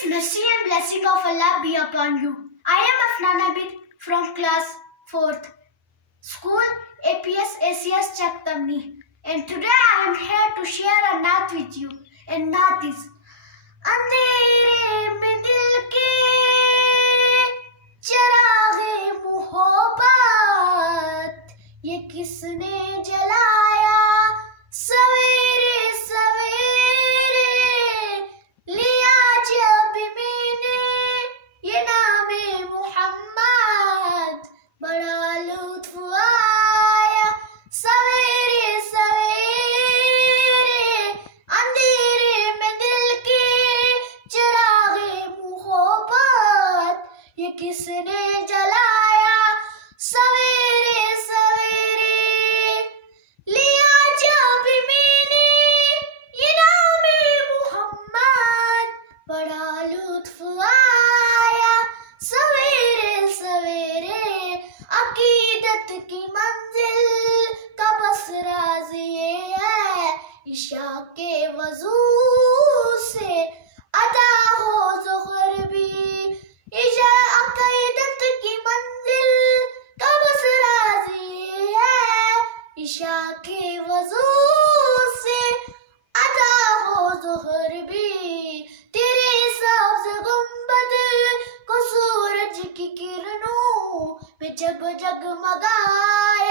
Peace, mercy and blessing of Allah be upon you. I am Afnan Abid from class 4th, school APS ACS Chaktamni, and today I am here to share a naat with you. And naat is अंधेरे में दिल के चिरागे मोहब्बत ये किसने जलाया सवेरे सवेरे लिया जब मैंने ये नामे मोहम्मद बड़ा लुत्फ आया सवेरे सवेरे अंधेरे में दिल के चिरागे मोहब्बत ये किसने जलाया सवेरे सवेरे लिया जब मैंने ये नामे मोहम्मद बड़ा लुत्फ आया सवेरे सवेरे अकीदत की मंजिल का बस राज ये है इशा के वजू से अदा हो ज़ोहर भी इशा अकीदत की मंजिल का बस राज ये है इशा के वजू से अदा हो ज़ोहर भी तेरे सब्ज़ गुंबद को सूरज की किरणों में जब जगमगाया